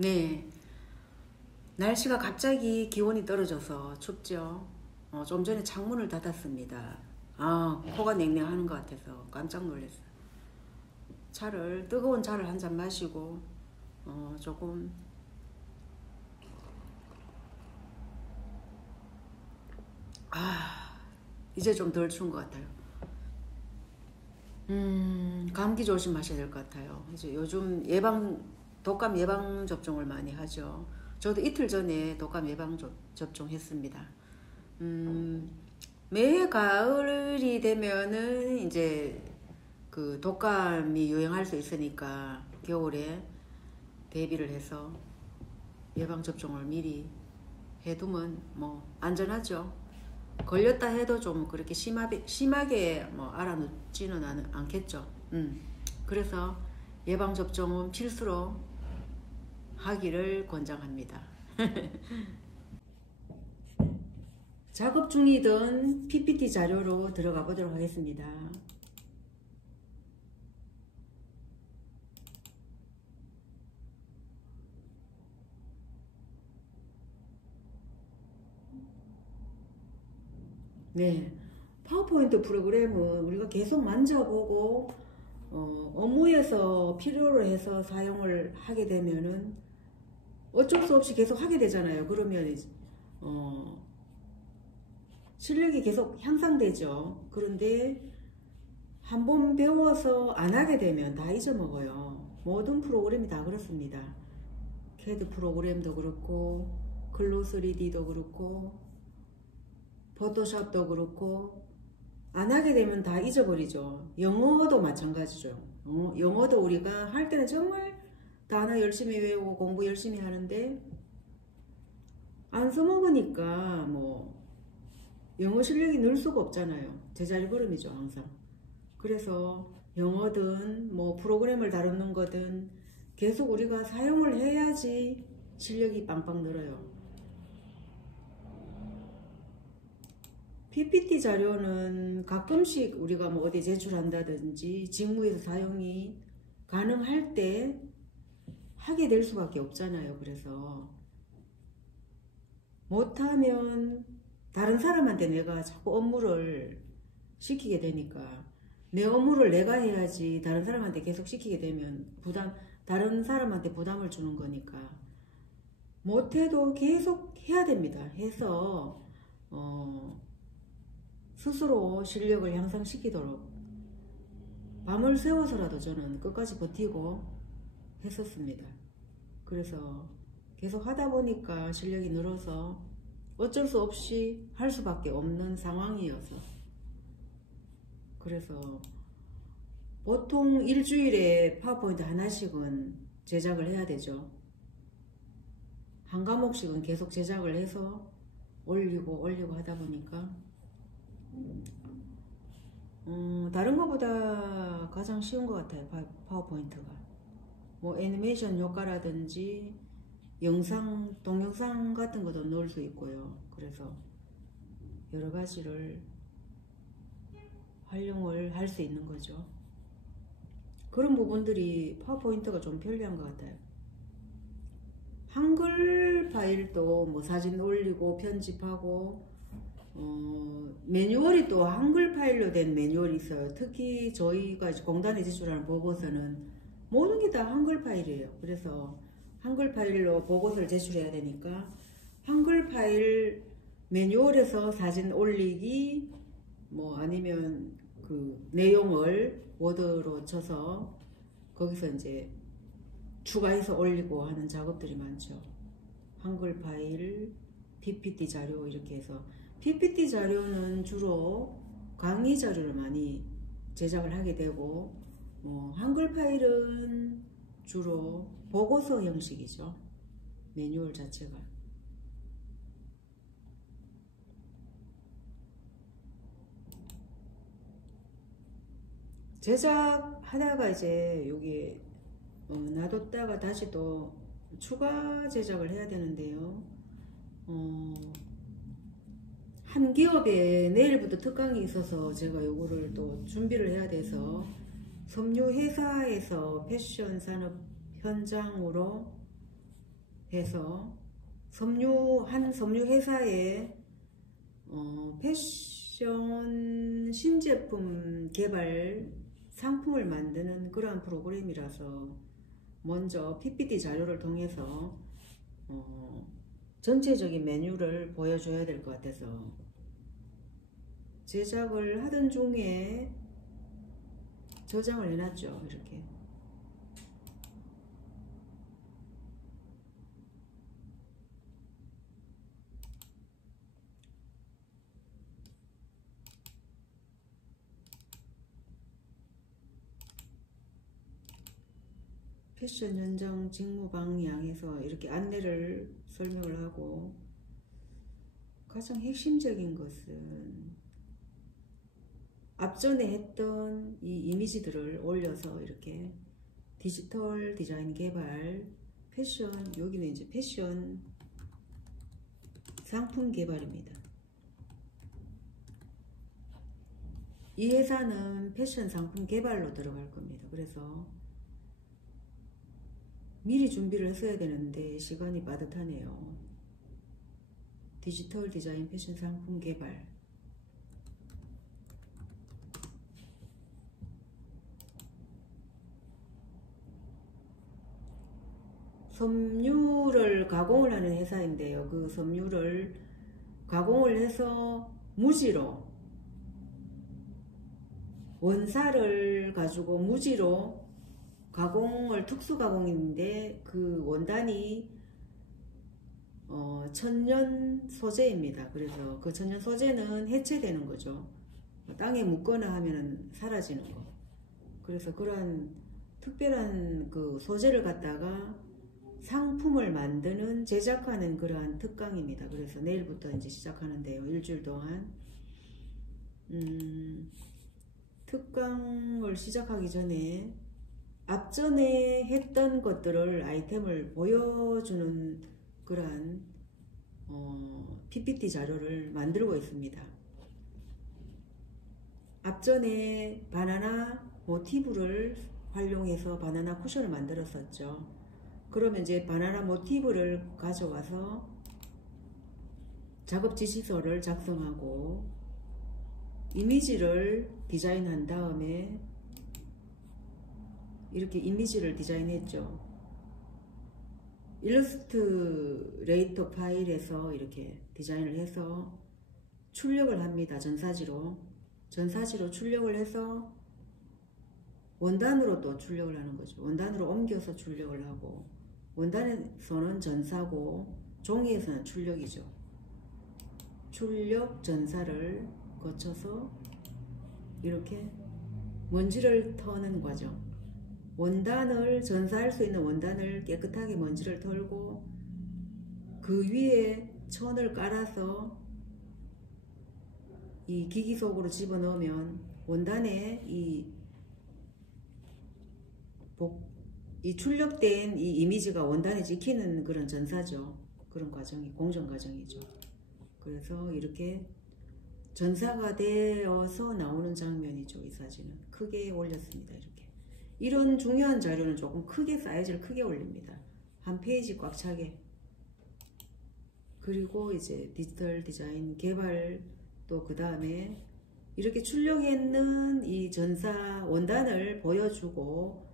네, 날씨가 갑자기 기온이 떨어져서 춥죠. 좀 전에 창문을 닫았습니다. 코가 냉랭하는 것 같아서 깜짝 놀랐어요. 뜨거운 차를 한 잔 마시고, 조금, 이제 좀 덜 추운 것 같아요. 감기 조심하셔야 될 것 같아요. 이제 요즘 독감 예방 접종을 많이 하죠. 저도 이틀 전에 독감 예방 접종했습니다. 음, 매해 가을이 되면은 이제 그 독감이 유행할 수 있으니까 겨울에 대비를 해서 예방 접종을 미리 해두면 뭐 안전하죠. 걸렸다 해도 좀 그렇게 심하게 뭐 알아눕지는 않겠죠. 그래서 예방 접종은 필수로 하기를 권장합니다. 작업 중이던 PPT 자료로 들어가 보도록 하겠습니다. 네, 파워포인트 프로그램은 우리가 계속 만져보고 업무에서 필요로 해서 사용을 하게 되면은 어쩔 수 없이 계속 하게 되잖아요. 그러면 실력이 계속 향상되죠. 그런데 한번 배워서 안 하게 되면 다 잊어먹어요. 모든 프로그램이 다 그렇습니다. CAD 프로그램도 그렇고 글로 3D도 그렇고 포토샵도 그렇고 안 하게 되면 다 잊어버리죠. 영어도 마찬가지죠. 영어도 우리가 할 때는 정말 단어 열심히 외우고 공부 열심히 하는데 안 써먹으니까 뭐 영어 실력이 늘 수가 없잖아요. 제자리 걸음이죠, 항상. 그래서 영어든 뭐 프로그램을 다루는 거든 계속 우리가 사용을 해야지 실력이 빵빵 늘어요. PPT 자료는 가끔씩 우리가 뭐 어디 제출한다든지 직무에서 사용이 가능할 때 하게 될 수밖에 없잖아요. 그래서 못하면 다른 사람한테 내가 자꾸 업무를 시키게 되니까 내 업무를 내가 해야지 다른 사람한테 계속 시키게 되면 다른 사람한테 부담을 주는 거니까 못해도 계속 해야 됩니다. 해서 스스로 실력을 향상시키도록 밤을 새워서라도 저는 끝까지 버티고 했었습니다. 그래서 계속 하다 보니까 실력이 늘어서 어쩔 수 없이 할 수밖에 없는 상황이어서 그래서 보통 일주일에 파워포인트 하나씩은 제작을 해야 되죠. 한 과목씩은 계속 제작을 해서 올리고 하다 보니까 다른 것보다 가장 쉬운 것 같아요. 파워포인트가 뭐 애니메이션 효과라든지 동영상 같은 것도 넣을 수 있고요. 그래서 여러 가지를 활용을 할 수 있는 거죠. 그런 부분들이 파워포인트가 좀 편리한 것 같아요. 한글 파일도 뭐 사진 올리고 편집하고 매뉴얼이 또 한글 파일로 된 매뉴얼이 있어요. 특히 저희가 공단에 제출하는 보고서는 모든 게 다 한글 파일이에요. 그래서 한글 파일로 보고서를 제출해야 되니까 한글 파일 매뉴얼에서 사진 올리기 뭐 아니면 그 내용을 워드로 쳐서 거기서 이제 추가해서 올리고 하는 작업들이 많죠. 한글 파일, PPT 자료 이렇게 해서 PPT 자료는 주로 강의 자료를 많이 제작을 하게 되고 한글 파일은 주로 보고서 형식이죠. 매뉴얼 자체가. 제작하다가 이제 여기 놔뒀다가 다시 또 추가 제작을 해야 되는데요. 한 기업에 내일부터 특강이 있어서 제가 요거를 또 준비를 해야 돼서 섬유 회사에서 패션 산업 현장으로 해서 한 섬유 회사에 패션 신제품 개발 상품을 만드는 그러한 프로그램이라서 먼저 PPT 자료를 통해서 전체적인 메뉴를 보여줘야 될 것 같아서 제작을 하던 중에 저장을 해놨죠. 이렇게 패션 현장 직무 방향에서 이렇게 안내를 설명을 하고, 가장 핵심적인 것은 앞전에 했던 이 이미지들을 올려서 이렇게 디지털 디자인 개발, 패션, 여기는 이제 패션 상품 개발입니다. 이 회사는 패션 상품 개발로 들어갈 겁니다. 그래서 미리 준비를 했어야 되는데 시간이 빠듯하네요. 디지털 디자인 패션 상품 개발. 섬유를 가공을 하는 회사인데요. 그 섬유를 가공을 해서 무지로, 원사를 가지고 무지로 가공을, 특수 가공인데 그 원단이 천연 소재입니다. 그래서 그 천연 소재는 해체되는 거죠. 땅에 묻거나 하면 사라지는 거. 그래서 그런 특별한 그 소재를 갖다가 상품을 만드는, 제작하는 그러한 특강입니다. 그래서 내일부터 이제 시작하는데요. 일주일 동안. 특강을 시작하기 전에 앞전에 했던 것들을, 아이템을 보여주는 그러한 PPT 자료를 만들고 있습니다. 앞전에 바나나 모티브를 활용해서 바나나 쿠션을 만들었었죠. 그러면 이제 바나나 모티브를 가져와서 작업 지시서를 작성하고 이미지를 디자인한 다음에 이렇게 이미지를 디자인했죠. 일러스트레이터 파일에서 이렇게 디자인을 해서 출력을 합니다. 전사지로 출력을 해서 원단으로 또 출력을 하는 거죠. 원단으로 옮겨서 출력을 하고, 원단에서는 전사고 종이에서는 출력이죠. 출력 전사를 거쳐서 이렇게 먼지를 터는 과정. 원단을, 전사할 수 있는 원단을 깨끗하게 먼지를 털고 그 위에 천을 깔아서 이 기기 속으로 집어넣으면 원단에 이 출력된 이 이미지가 원단에 찍히는 그런 전사죠. 그런 과정이, 공정 과정이죠. 그래서 이렇게 전사가 되어서 나오는 장면이죠. 이 사진은 크게 올렸습니다. 이렇게. 이런 중요한 자료는 조금 크게, 사이즈를 크게 올립니다. 한 페이지 꽉 차게. 그리고 이제 디지털 디자인 개발, 또 그 다음에 이렇게 출력했는 이 전사 원단을 보여주고,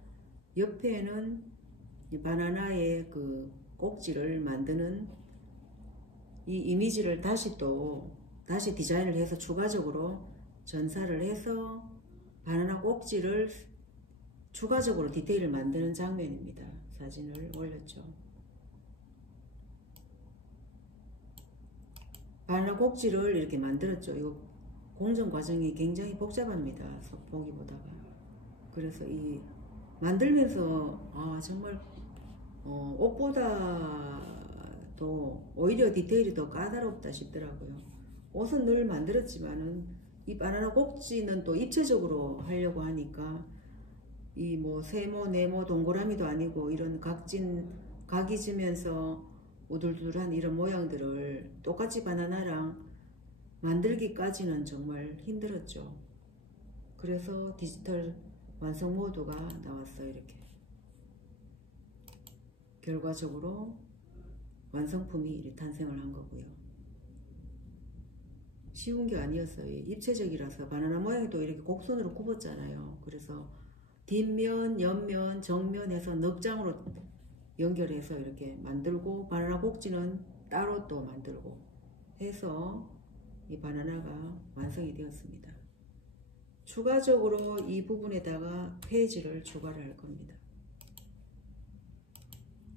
옆에는 바나나의 그 꼭지를 만드는 이 이미지를 다시 디자인을 해서 추가적으로 전사를 해서 바나나 꼭지를 추가적으로 디테일을 만드는 장면입니다. 사진을 올렸죠. 바나나 꼭지를 이렇게 만들었죠. 이거 공정 과정이 굉장히 복잡합니다. 보기보다가. 그래서 이 만들면서 정말 옷보다도 오히려 디테일이 더 까다롭다 싶더라고요. 옷은 늘 만들었지만은 이 바나나 꼭지는 또 입체적으로 하려고 하니까 이 뭐 세모, 네모, 동그라미도 아니고 이런 각이 지면서 우둘둘한 이런 모양들을 똑같이 바나나랑 만들기까지는 정말 힘들었죠. 그래서 디지털 완성 모드가 나왔어요. 이렇게 결과적으로 완성품이 이렇게 탄생을 한 거고요. 쉬운 게 아니었어요. 입체적이라서 바나나 모양도 이렇게 곡선으로 굽었잖아요. 그래서 뒷면, 옆면, 정면 해서 넉 장으로 연결해서 이렇게 만들고 바나나 꼭지는 따로 또 만들고 해서 이 바나나가 완성이 되었습니다. 추가적으로 이 부분에다가 페이지를 추가를 할 겁니다.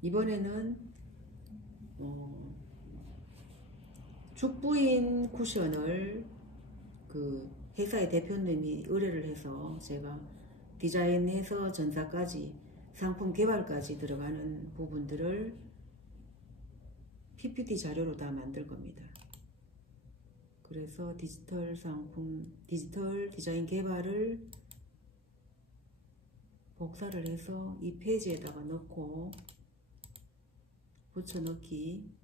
이번에는 죽부인 쿠션을 그 회사의 대표님이 의뢰를 해서 제가 디자인해서 전사까지 상품 개발까지 들어가는 부분들을 PPT 자료로 다 만들 겁니다. 그래서 디지털 상품, 디지털 디자인 개발을 복사를 해서 이 페이지에다가 넣고 붙여넣기,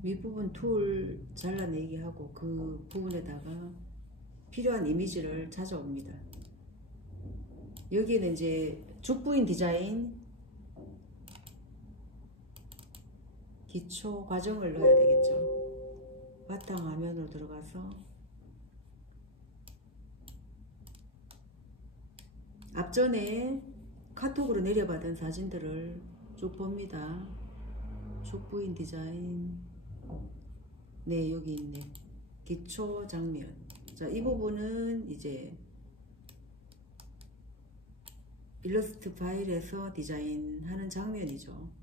윗부분 툴 잘라내기 하고 그 부분에다가 필요한 이미지를 찾아옵니다. 여기에는 이제 죽부인 디자인 기초 과정을 넣어야 되겠죠. 바탕 화면으로 들어가서 앞전에 카톡으로 내려받은 사진들을 쭉 봅니다. 죽부인 디자인, 네, 여기 있네. 기초 장면. 자, 이 부분은 이제 일러스트 파일에서 디자인하는 장면이죠.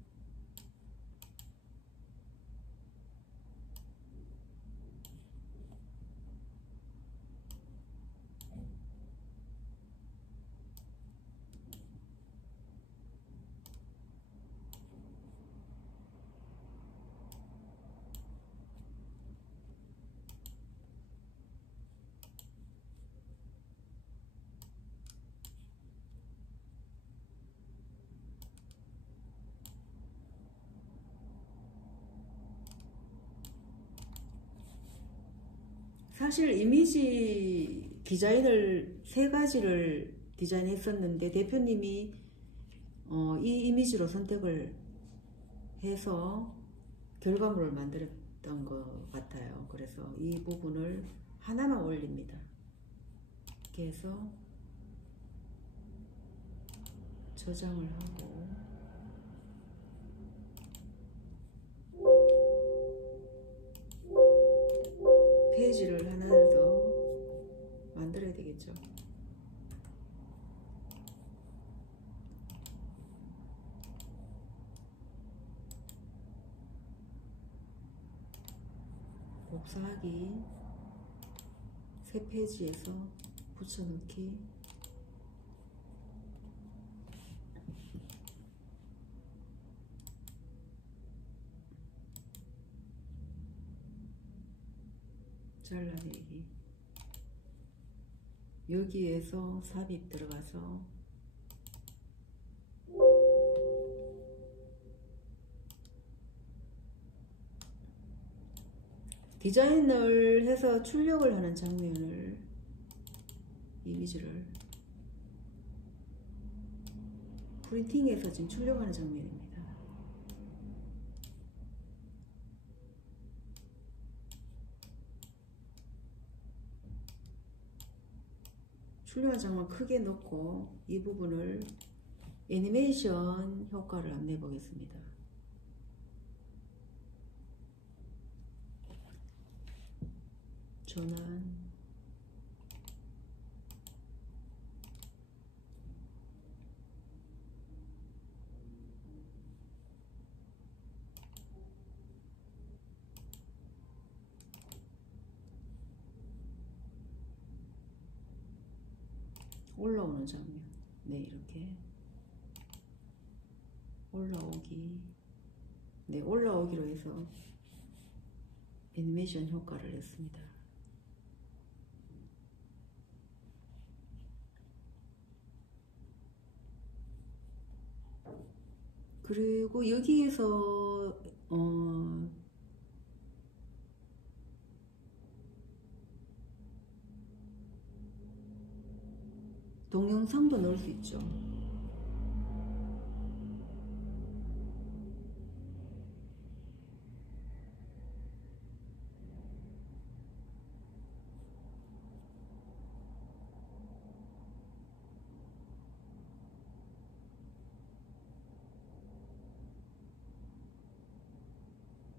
사실 이미지 디자인을 3가지를 디자인했었는데 대표님이 이 이미지로 선택을 해서 결과물을 만들었던 것 같아요. 그래서 이 부분을 하나만 올립니다. 이렇게 해서 저장을 하고 페이지를 하나를 더 만들어야 되겠죠. 복사하기, 새 페이지에서 붙여넣기, 잘라내기, 여기에서 삽입 들어가서 디자인을 해서 출력을 하는 장면을, 이미지를 프린팅해서 지금 출력하는 장면입니다. 출력한 장면 크게 넣고 이 부분을 애니메이션 효과를 한번 내보겠습니다. 전환, 올라오는 장면. 네, 이렇게 올라오기. 네, 올라오기로 해서 애니메이션 효과를 냈습니다. 그리고 여기에서 동영상도 넣을 수 있죠.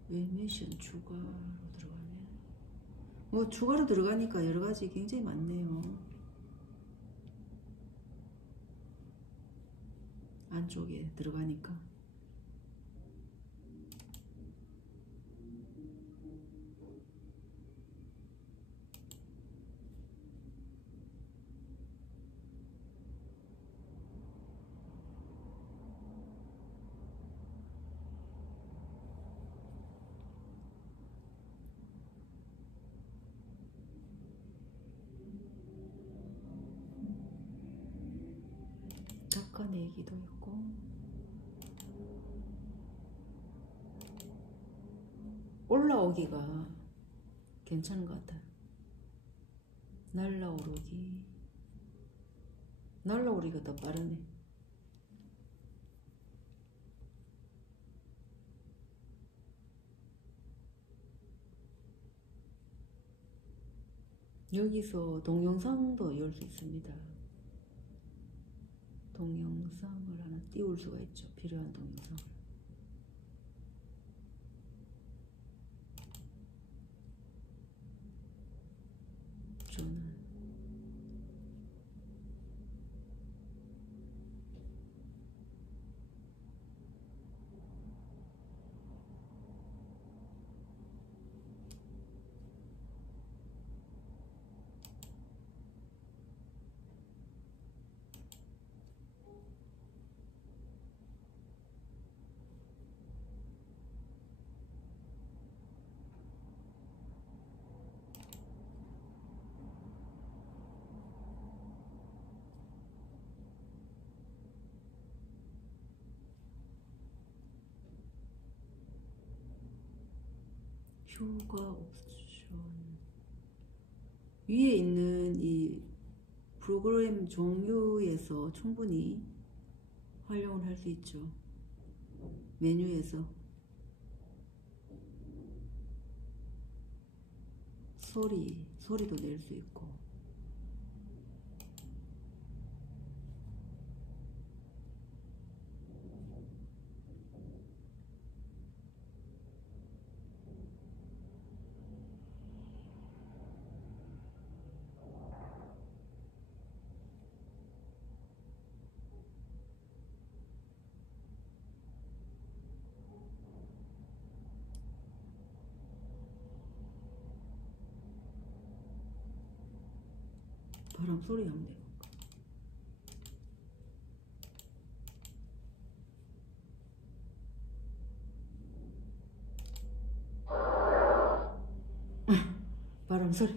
애니메이션 추가로 들어가면 뭐 추가로 들어가니까 여러가지 굉장히 많네요. 안쪽에 들어가니까. 닦아내기도 있고, 올라오기가 괜찮은 것 같아요. 날라오르기가 더 빠르네. 여기서 동영상도 열 수 있습니다. 동영상을 하나 띄울 수가 있죠. 필요한 동영상을. 저는 효과 옵션 위에 있는 이 프로그램 종류에서 충분히 활용을 할 수 있죠. 메뉴에서 소리도 낼 수 있고, 바람 소리 한번 내볼까? 바람 소리.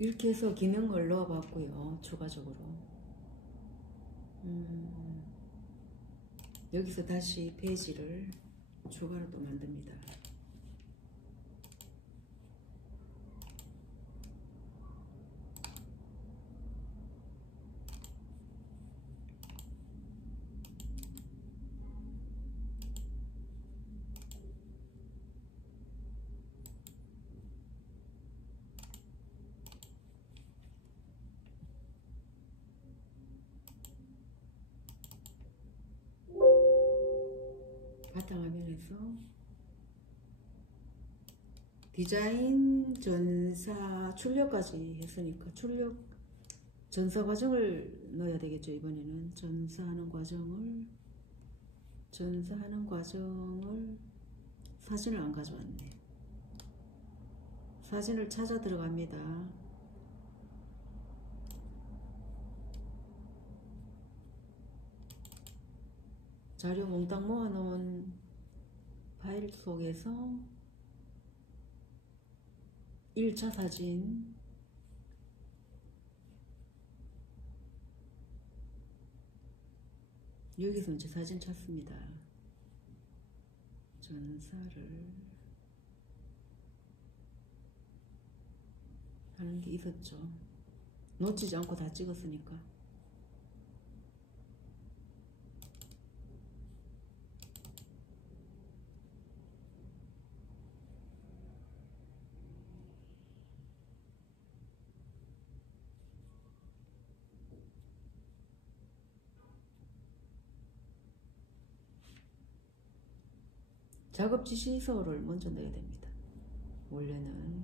이렇게 해서 기능을 넣어봤고요. 추가적으로 여기서 다시 페이지를 추가로 또 만듭니다. 바탕화면에서 디자인, 전사, 출력까지 했으니까 출력, 전사 과정을 넣어야 되겠죠. 이번에는 전사하는 과정을 사진을 안 가져왔네. 사진을 찾아 들어갑니다. 자료 몽땅 모아놓은 파일 속에서 1차 사진, 여기서 이제 사진 찾습니다. 전사를 하는 게 있었죠. 놓치지 않고 다 찍었으니까. 작업 지시서를 먼저 넣어야 됩니다. 원래는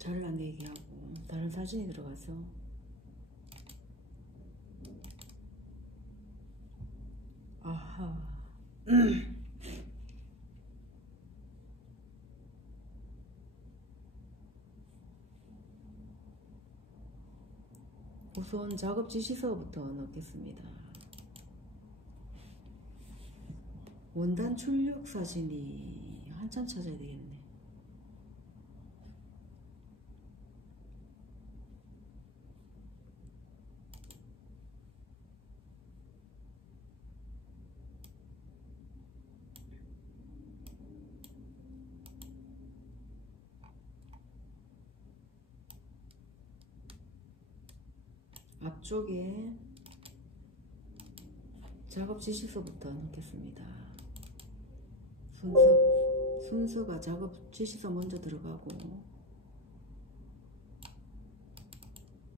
잘 안 얘기하고 다른 사진이 들어가서 아하. 우선 작업 지시서부터 넣겠습니다. 원단 출력 사진이 한참 찾아야 되겠네. 앞쪽에 작업 지시서부터 넣겠습니다. 순서가 작업 지시서 먼저 들어가고